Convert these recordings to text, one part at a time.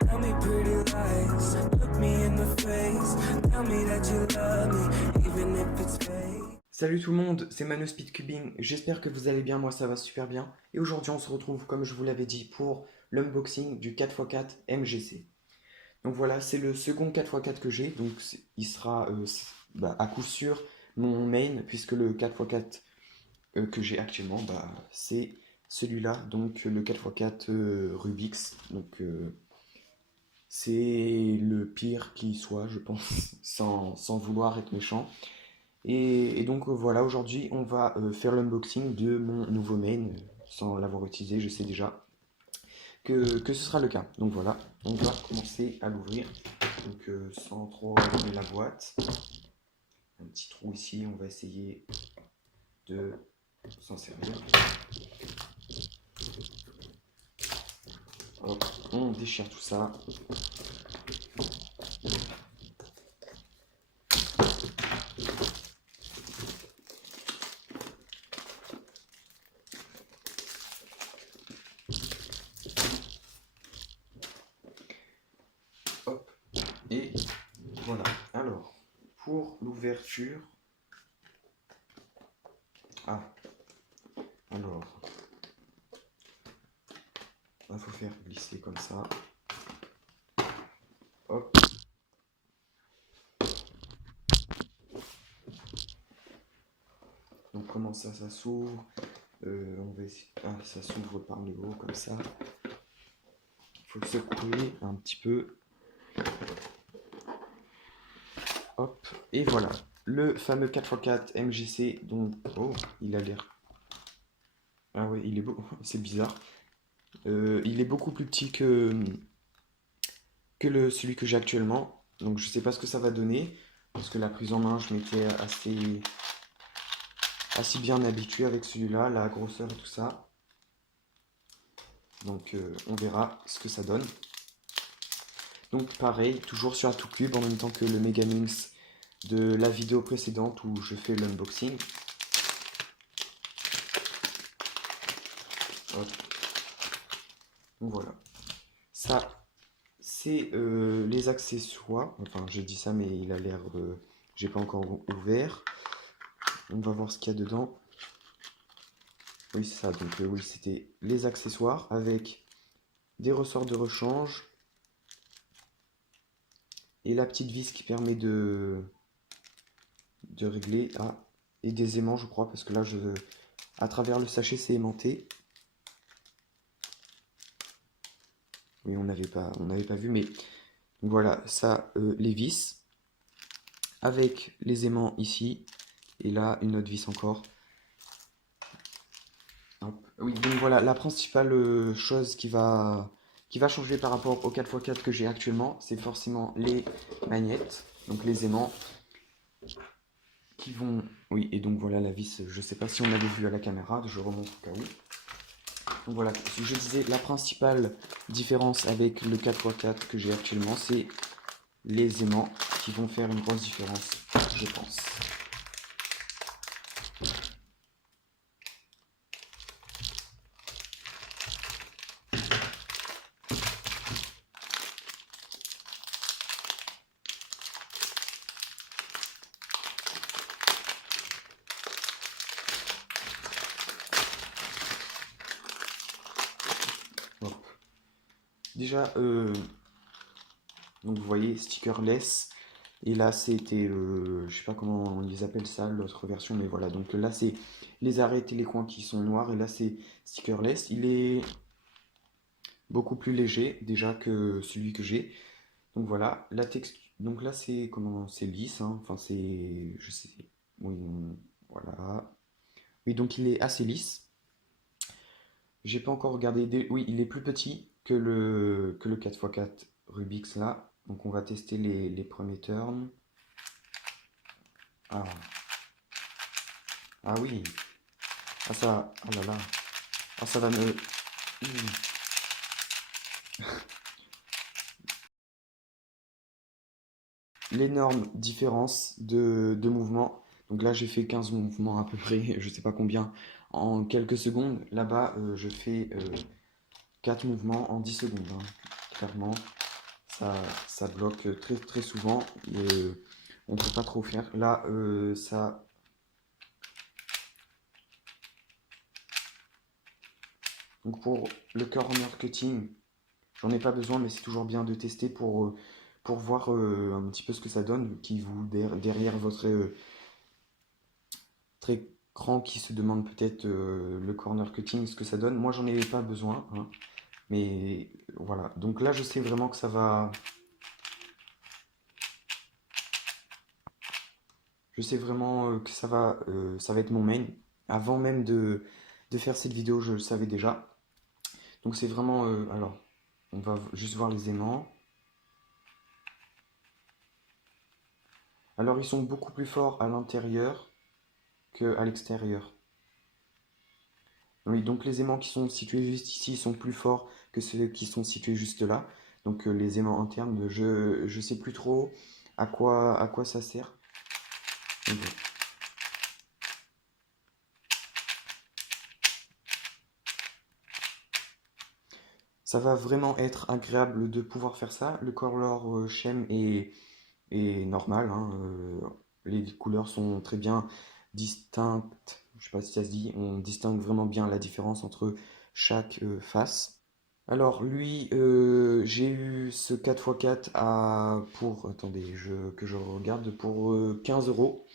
Tell me pretty lies, look me in the face. Tell me that you love me, even if it's fake. Salut tout le monde, c'est Manu Speedcubing, j'espère que vous allez bien, moi ça va super bien. Et aujourd'hui on se retrouve, comme je vous l'avais dit, pour l'unboxing du 4x4 MGC. Donc voilà, c'est le second 4x4 que j'ai, donc il sera à coup sûr mon main, puisque le 4x4 que j'ai actuellement, c'est celui-là, donc le 4x4 Rubix. Donc c'est le pire qui soit, je pense, sans vouloir être méchant. Et donc voilà, aujourd'hui on va faire l'unboxing de mon nouveau main, sans l'avoir utilisé, je sais déjà que ce sera le cas. Donc voilà, on va commencer à l'ouvrir, donc sans trop abîmer la boîte. Un petit trou ici, on va essayer de s'en servir. Hop, on déchire tout ça. Hop, et voilà. Alors, pour l'ouverture... Ah, alors... Il faut faire glisser comme ça. Hop. Donc comment ça s'ouvre, on va essayer... Ah, ça s'ouvre par le haut comme ça. Il faut le secouer un petit peu. Hop, et voilà. Le fameux 4x4 MGC. Donc, oh, il a l'air... Ah ouais, il est beau, c'est bizarre. Il est beaucoup plus petit que celui que j'ai actuellement. Donc je sais pas ce que ça va donner. Parce que la prise en main, je m'étais assez bien habitué avec celui-là, la grosseur et tout ça. Donc on verra ce que ça donne. Donc pareil, toujours sur AtoCube en même temps que le Megaminx de la vidéo précédente où je fais l'unboxing. Donc voilà. Ça, c'est les accessoires. Enfin, j'ai dit ça, mais il a l'air... j'ai pas encore ouvert. On va voir ce qu'il y a dedans. Oui, c'est ça. Donc oui, c'était les accessoires avec des ressorts de rechange. Et la petite vis qui permet de régler. Ah, et des aimants, je crois, parce que là, à travers le sachet, c'est aimanté. Oui, on n'avait pas vu, mais voilà, ça, les vis, avec les aimants ici, et là, une autre vis encore. Hop. Oui, donc voilà, la principale chose qui va changer par rapport au 4x4 que j'ai actuellement, c'est forcément les magnettes, donc les aimants, qui vont... Oui, et donc voilà la vis, je sais pas si on l'avait vu à la caméra, je remonte au cas où. Donc voilà, je disais, la principale différence avec le 4x4 que j'ai actuellement, c'est les aimants qui vont faire une grosse différence, je pense. Hop. Déjà, donc vous voyez, stickerless. Et là, c'était, je sais pas comment on les appelle ça, l'autre version, mais voilà. Donc là, c'est les arêtes et les coins qui sont noirs. Et là, c'est stickerless. Il est beaucoup plus léger déjà que celui que j'ai. Donc voilà, la texture. Donc là, c'est comment? C'est lisse, hein. Enfin, c'est, je sais. Oui, voilà. Oui, donc il est assez lisse. J'ai pas encore regardé. Oui, il est plus petit que le 4x4 Rubix là. Donc on va tester les premiers turns. Ah. Ah oui. Ah ça. Ah là là. Ah ça va me. L'énorme différence de mouvement. Donc là j'ai fait 15 mouvements à peu près, je sais pas combien, en quelques secondes. Là-bas je fais 4 mouvements en 10 secondes, hein, clairement. ça bloque très très souvent. On ne peut pas trop faire. Là, ça. Donc pour le corner cutting, j'en ai pas besoin, mais c'est toujours bien de tester pour voir un petit peu ce que ça donne, qui vous derrière votre très écran qui se demande peut-être le corner cutting, ce que ça donne. Moi, j'en ai pas besoin, hein, mais voilà. Donc là, je sais vraiment que ça va. Je sais vraiment que ça va être mon main. Avant même de faire cette vidéo, je le savais déjà. Donc c'est vraiment. Alors, on va juste voir les aimants. Alors, ils sont beaucoup plus forts à l'intérieur qu'à l'extérieur. Oui, donc les aimants qui sont situés juste ici sont plus forts que ceux qui sont situés juste là. Donc les aimants internes, je sais plus trop à quoi ça sert. Donc, bon. Ça va vraiment être agréable de pouvoir faire ça. Le color Shem est normal, hein, les couleurs sont très bien distinctes. Je sais pas si ça se dit. On distingue vraiment bien la différence entre chaque face. Alors lui, j'ai eu ce 4x4 pour, attendez, que je regarde, pour 15 euros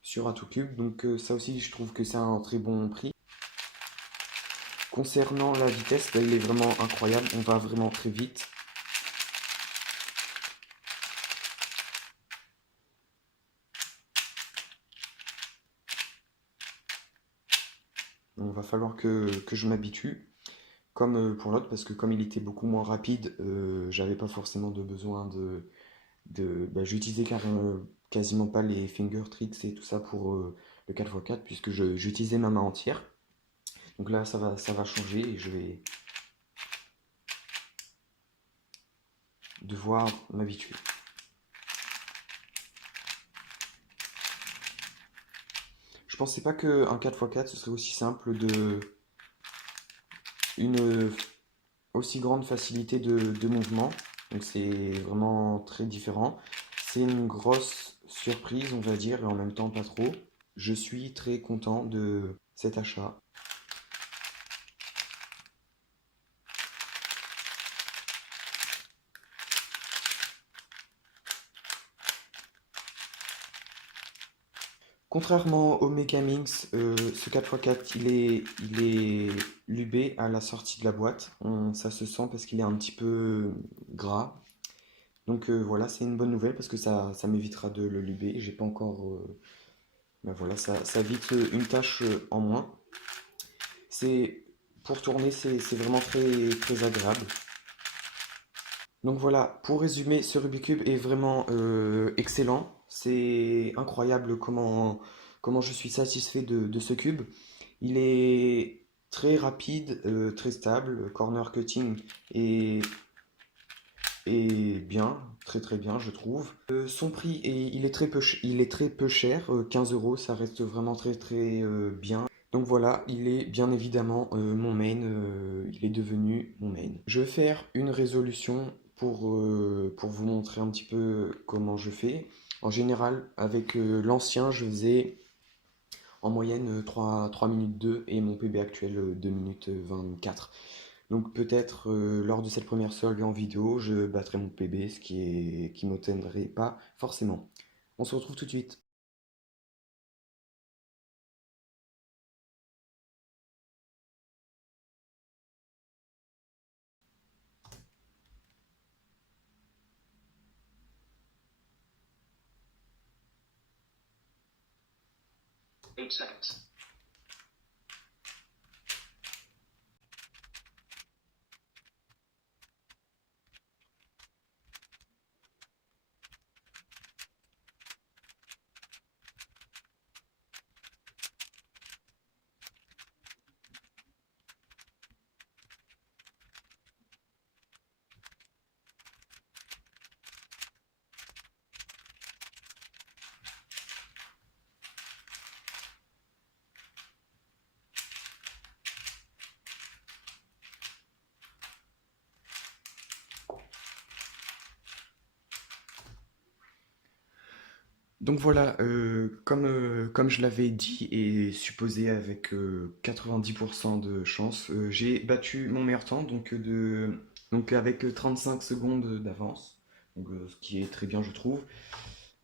sur AtoCube. Donc ça aussi, je trouve que c'est un très bon prix. Concernant la vitesse, bah, il est vraiment incroyable, on va vraiment très vite. Donc, il va falloir que je m'habitue, comme pour l'autre, parce que comme il était beaucoup moins rapide, j'avais pas forcément de besoin bah, j'utilisais quasiment pas les finger tricks et tout ça pour le 4x4, puisque j'utilisais ma main entière. Donc là, ça va changer et je vais devoir m'habituer. Je pensais pas qu'un 4x4 ce serait aussi simple une aussi grande facilité de mouvement. Donc c'est vraiment très différent. C'est une grosse surprise, on va dire, et en même temps pas trop. Je suis très content de cet achat. Contrairement au Megamix, ce 4x4 il est lubé à la sortie de la boîte. Ça se sent parce qu'il est un petit peu gras. Donc voilà, c'est une bonne nouvelle parce que ça m'évitera de le luber. J'ai pas encore. Ben voilà, ça évite une tâche en moins. C'est pour tourner, c'est vraiment très très agréable. Donc voilà, pour résumer, ce Rubik's Cube est vraiment excellent. C'est incroyable comment je suis satisfait de ce cube. Il est très rapide, très stable. Corner cutting est, est bien, très très bien, je trouve. Son prix, il est très peu cher. 15 euros, ça reste vraiment très très bien. Donc voilà, il est bien évidemment mon main, il est devenu mon main. Je vais faire une résolution pour vous montrer un petit peu comment je fais. En général, avec l'ancien, je faisais en moyenne 3 minutes 2 et mon PB actuel 2 minutes 24. Donc peut-être lors de cette première solde en vidéo, je battrai mon PB, qui m'atteindrait pas forcément. On se retrouve tout de suite. 8 seconds. Donc voilà, comme je l'avais dit et supposé avec 90% de chance, j'ai battu mon meilleur temps, donc avec 35 secondes d'avance, donc, ce qui est très bien je trouve.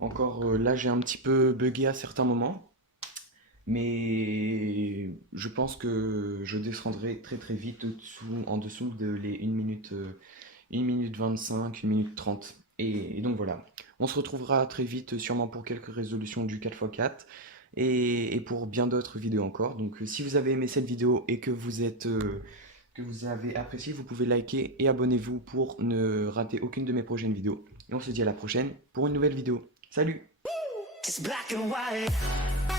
Encore là j'ai un petit peu bugué à certains moments, mais je pense que je descendrai très très vite en dessous de les 1 minute 25, 1 minute 30. Et donc voilà. On se retrouvera très vite sûrement pour quelques résolutions du 4x4 et pour bien d'autres vidéos encore. Donc si vous avez aimé cette vidéo et que vous avez apprécié, vous pouvez liker et abonnez-vous pour ne rater aucune de mes prochaines vidéos. Et on se dit à la prochaine pour une nouvelle vidéo. Salut! It's black and white.